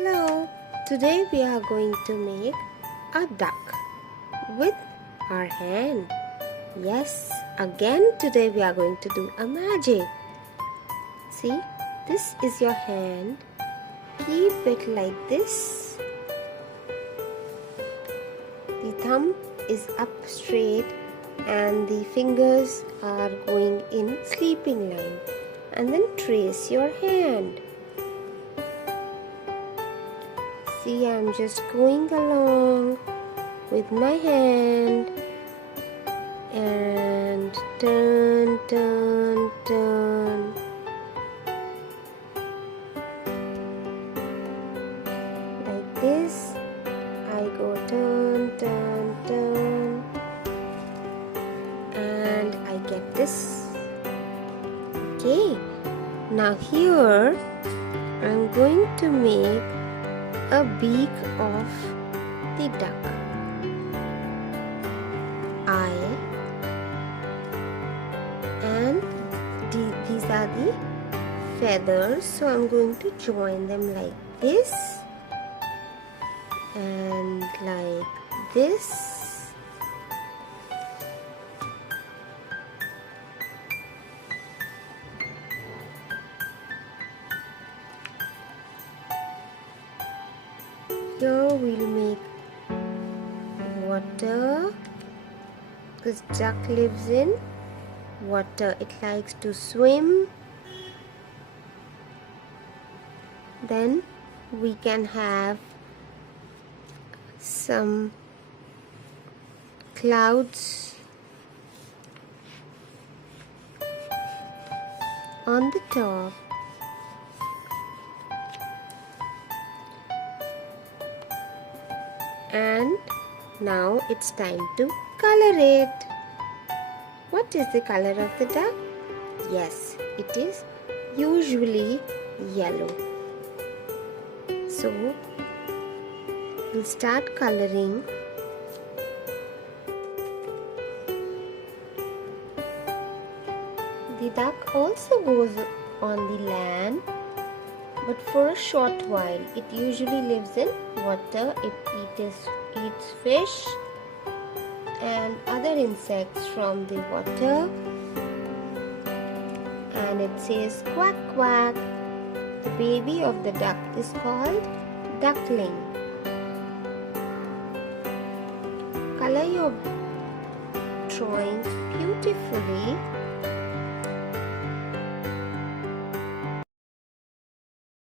Hello, today we are going to make a duck with our hand. Yes, again today we are going to do a magic. See, this is your hand. Keep it like this. The thumb is up straight and the fingers are going in sleeping line. And then trace your hand. See, I'm just going along with my hand and turn, turn, turn. Like this, I go turn, turn, turn, and I get this. Okay, now here I'm going to make a beak of the duck. Eye, and these are the feathers, so I'm going to join them like this and like this. Here we'll make water. This duck lives in water. It likes to swim. Then we can have some clouds on the top. And now it's time to color it. What is the color of the duck? Yes, it is usually yellow. So we'll start coloring. The duck also goes on the land, but for a short while. It usually lives in water. It eats fish and other insects from the water. And it says quack quack. The baby of the duck is called duckling. Color your drawing beautifully.